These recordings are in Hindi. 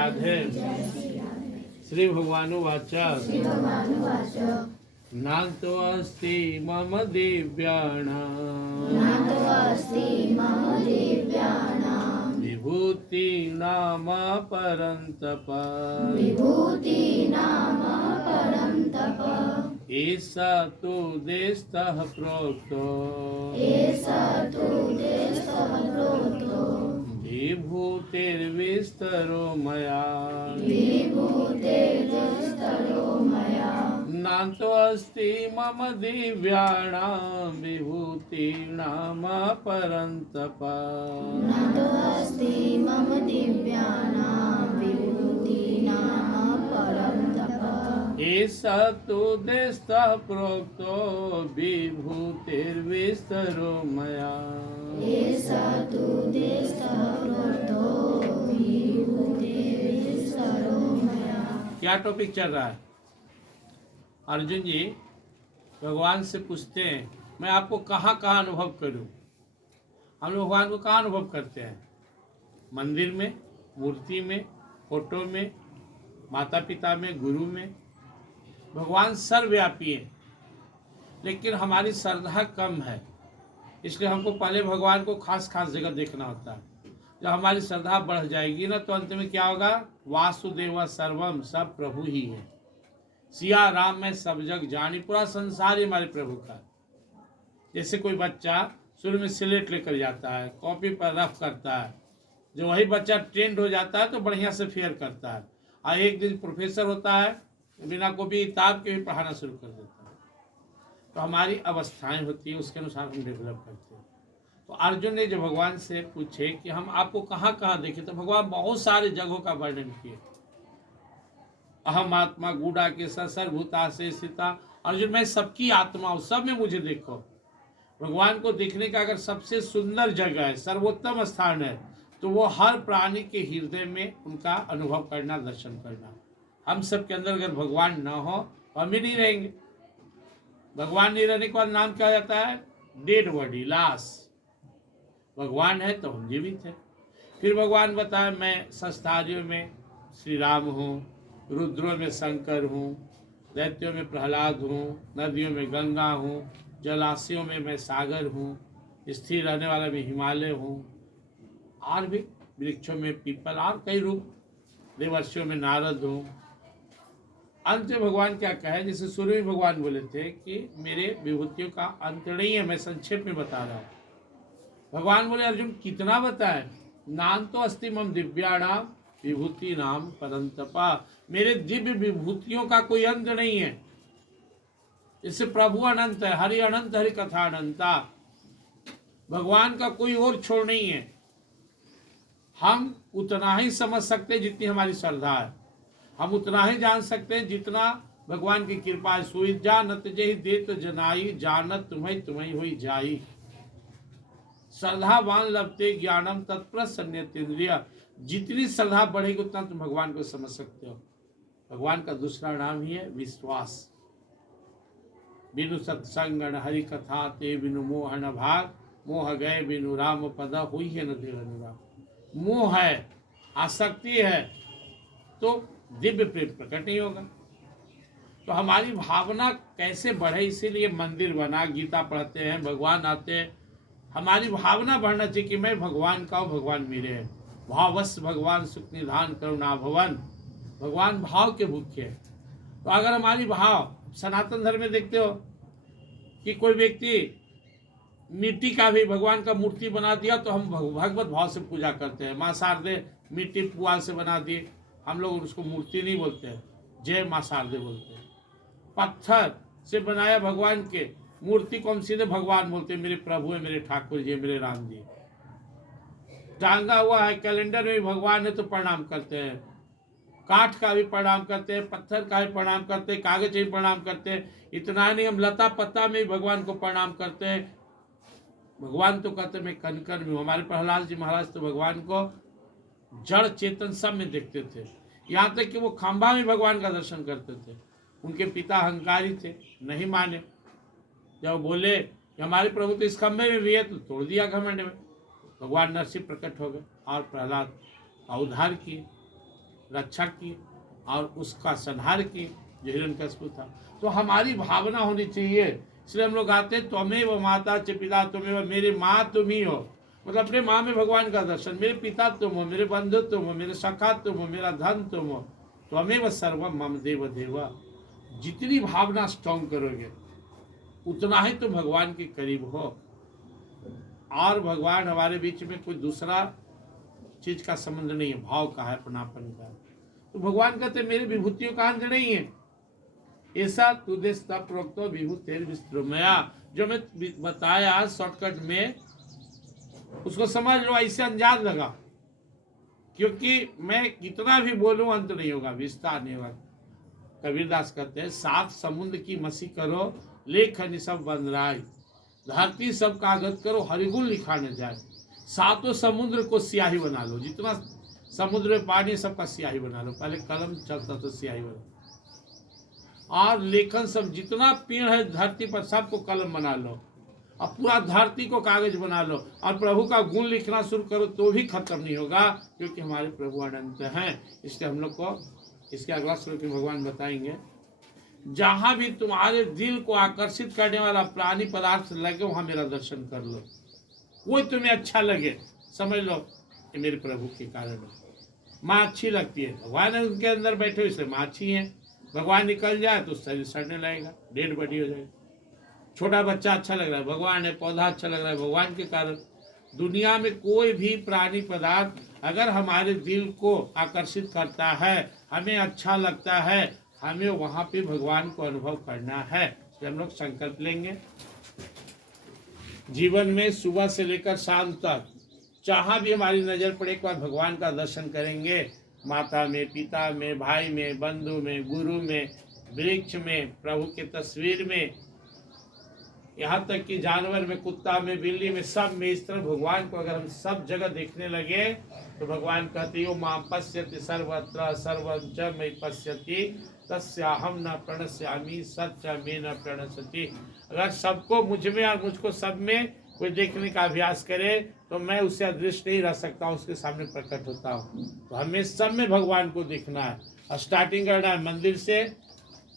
राधे। श्री भगवानुवाच नान्तोऽस्ति मम दिव्याणां विभूतीनां परन्तप एषा तु देशतः प्रोक्तो विभूतिर्विस्तरो मया नान्तोऽस्ति मम दिव्याणां विभूतीनां परन्तप एषा तु देशतः प्रोक्तो विभूतिर्विस्तरो मया। क्या टॉपिक चल रहा है? अर्जुन जी भगवान से पूछते हैं मैं आपको कहाँ कहाँ अनुभव करूं। हम लोग भगवान को कहाँ अनुभव करते हैं? मंदिर में, मूर्ति में, फोटो में, माता पिता में, गुरु में। भगवान सर्वव्यापी है, लेकिन हमारी श्रद्धा कम है, इसलिए हमको पहले भगवान को खास खास जगह देखना होता है। जब हमारी श्रद्धा बढ़ जाएगी ना, तो अंत में क्या होगा? वासुदेव सर्वम, सब प्रभु ही है। सिया राम में सब जग जानी, पूरा संसार ही हमारे प्रभु का। जैसे कोई बच्चा शुरू में स्लेट लेकर जाता है, कॉपी पर रफ करता है, जो वही बच्चा ट्रेंड हो जाता है तो बढ़िया से फेयर करता है, और एक दिन प्रोफेसर होता है, बिना कॉपी किताब के भी पढ़ाना शुरू कर देता है। तो हमारी अवस्थाएं होती है, उसके अनुसार हम डेवलप करते हैं। तो अर्जुन ने जो भगवान से पूछे कि हम आपको कहाँ कहाँ देखे, तो भगवान बहुत सारे जगहों का वर्णन किए। अहम आत्मा गूढ़ा के सर्वभूता से स्थिता। अर्जुन मैं सबकी आत्मा हूँ, सब में मुझे देखो। भगवान को देखने का अगर सबसे सुंदर जगह है, सर्वोत्तम स्थान है, तो वो हर प्राणी के हृदय में उनका अनुभव करना, दर्शन करना। हम सब के अंदर अगर भगवान ना हो तो हम भी नहीं रहेंगे। भगवान नहीं रहने के बाद नाम क्या जाता है? डेड बॉडी, लाश। भगवान है तो हम जीवित है। फिर भगवान बताए मैं संस्थारियों में श्री राम हूँ, रुद्रों में शंकर हूँ, दैत्यों में प्रहलाद हूँ, नदियों में गंगा हूँ, जलाशयों में मैं सागर हूँ, स्थिर रहने वाला में हिमालय हूँ, और भी वृक्षों में पीपल, और कई रूप, देवर्षियों में नारद हूँ। अंत में भगवान क्या कहे? जैसे शुरू में भगवान बोले थे कि मेरे विभूतियों का अंत नहीं है, मैं संक्षेप में बता रहा हूँ। भगवान बोले अर्जुन कितना बताए? नाम तो अस्ति मम दिव्याणाम विभूति नाम परंतपा। मेरे दिव्य विभूतियों का कोई अंत नहीं है। इससे प्रभु अनंत है, हरि अनंत, हरि कथा अनंता। भगवान का कोई और छोर नहीं है। हम उतना ही समझ सकते हैं जितनी हमारी श्रद्धा है, हम उतना ही जान सकते हैं जितना भगवान की कृपा है। सुई जानत जहि देत जनाई, जानत तुम्हें तुम्हें हुई जाई। श्रद्धावान लभते ज्ञानम तत्प्रसन्नेन्द्रिय। जितनी श्रद्धा बढ़ेगी उतना तुम भगवान को समझ सकते हो। भगवान का दूसरा नाम ही है विश्वास। बिनु सत्संग न हरि कथा ते बिनु मोह न भाग, मोह गए बिनु राम पद हुई है न दृढ़ अनुराग। मोह है, आसक्ति है, तो दिव्य प्रेम प्रकट नहीं होगा। तो हमारी भावना कैसे बढ़े, इसीलिए मंदिर बना, गीता पढ़ते हैं, भगवान आते हैं। हमारी भावना बढ़ना चाहिए कि मैं भगवान का हूँ, भगवान मेरे हैं। भावस भगवान सुख निधान करुणा भवन। भगवान भाव के भूखे हैं। तो अगर हमारी भाव, सनातन धर्म में देखते हो कि कोई व्यक्ति मिट्टी का भी भगवान का मूर्ति बना दिया तो हम भगवत भाव से पूजा करते हैं। माँ शारदे मिट्टी पुआल से बना दिए, हम लोग उसको मूर्ति नहीं बोलते हैं, जय माँ शारदे बोलते हैं। पत्थर से बनाया भगवान के मूर्ति को हम सीधे भगवान बोलते हैं, मेरे प्रभु है, मेरे ठाकुर जी, मेरे राम जी। टांगा हुआ है, कैलेंडर में भी भगवान है तो प्रणाम करते हैं। काठ का भी प्रणाम करते हैं, पत्थर का भी प्रणाम करते हैं, कागज भी प्रणाम करते हैं। इतना नहीं, हम लता पत्ता में भी भगवान को प्रणाम करते हैं। भगवान तो कहते मैं कनकर में हूँ। हमारे प्रहलाद जी महाराज तो भगवान को जड़ चेतन सब में देखते थे, यहाँ तक कि वो खंभा में भगवान का दर्शन करते थे। उनके पिता अहंकारी थे, नहीं माने। जब बोले कि हमारे प्रभु तो इस खंभे में भी है, तो तोड़ दिया घमंड में। भगवान नरसिंह प्रकट हो गए और प्रहलाद का उद्धार किए। रक्षा किए और उसका संहार किए जो हिरण्यकशिपु था। तो हमारी भावना होनी चाहिए, इसलिए हम लोग आते त्वमेव माता च पिता त्वमेव, मेरी माँ तुम ही हो, मतलब अपने माँ में भगवान का दर्शन, मेरे पिता तुम हो, मेरे बंधु तुम हो, मेरे सखा तुम हो, मेरा धन तुम हो, त्वमेव सर्वम मम देव देवा। जितनी भावना स्ट्रॉन्ग करोगे उतना ही तुम भगवान के करीब हो। और भगवान हमारे बीच में कोई दूसरा चीज का संबंध नहीं है, भाव का है, अपनापन का। तो भगवान कहते मेरे विभूतियों का अंत नहीं है। ऐसा तुदे प्रोक्तो विभूतेर विस्तृमया, जो मैं बताया शॉर्टकट में, उसको समझ लो, ऐसे अंदाज लगा, क्योंकि मैं कितना भी बोलूं अंत नहीं होगा, विस्तार नहीं होगा। कबीरदास कहते हैं 7 समुद्र की मसी करो, लेखन सब बंदराय, धरती सब कागज करो, हरिगुण लिखा न जाए। 7 समुद्र को स्याही बना लो, जितना समुद्र में पानी सबका स्याही बना लो। पहले कलम चलता तो स्याही बना, और लेखन सब जितना पेड़ है धरती पर सबको कलम बना लो, और पूरा धरती को कागज बना लो, और प्रभु का गुण लिखना शुरू करो तो भी खत्म नहीं होगा, क्योंकि हमारे प्रभु अनंत हैं। इसलिए हम लोग को इसके अगला श्लोक में भगवान बताएंगे, जहां भी तुम्हारे दिल को आकर्षित करने वाला प्राणी पदार्थ लगे वहां मेरा दर्शन कर लो। कोई तुम्हें अच्छा लगे, समझ लो कि मेरे प्रभु के कारण है। माँ अच्छी लगती है, भगवान है उनके अंदर बैठे, इसलिए माँ अच्छी है। भगवान निकल जाए तो शरीर सड़ने लगेगा, डेड बॉडी हो जाएगा। छोटा बच्चा अच्छा लग रहा है, भगवान है। पौधा अच्छा लग रहा है, भगवान के कारण। दुनिया में कोई भी प्राणी पदार्थ अगर हमारे दिल को आकर्षित करता है, हमें अच्छा लगता है, हमें वहां पे भगवान को अनुभव करना है। तो हम लोग संकल्प लेंगे, जीवन में सुबह से लेकर शाम तक जहाँ भी हमारी नजर पड़े एक बार भगवान का दर्शन करेंगे। माता में, पिता में, भाई में, बंधु में, गुरु में, वृक्ष में, प्रभु के तस्वीर में, यहाँ तक कि जानवर में, कुत्ता में, बिल्ली में, सब में इस तरह भगवान को अगर हम सब जगह देखने लगे तो भगवान कहते हो मां पश्यति सर्वत्र सर्वं च मयि पश्यति तस्याहम न प्रणश्यामि सच में न प्रणश्यति। अगर सबको मुझ में और मुझको सब में कोई देखने का अभ्यास करे तो मैं उससे अदृश्य नहीं रह सकता, उसके सामने प्रकट होता हूँ। तो हमें सब में भगवान को देखना है, और स्टार्टिंग करना है मंदिर से,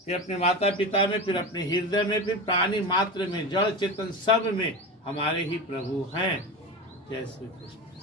फिर अपने माता पिता में, फिर अपने हृदय में, फिर प्राणी मात्र में, जड़ चेतन सब में हमारे ही प्रभु हैं। जय श्री कृष्ण।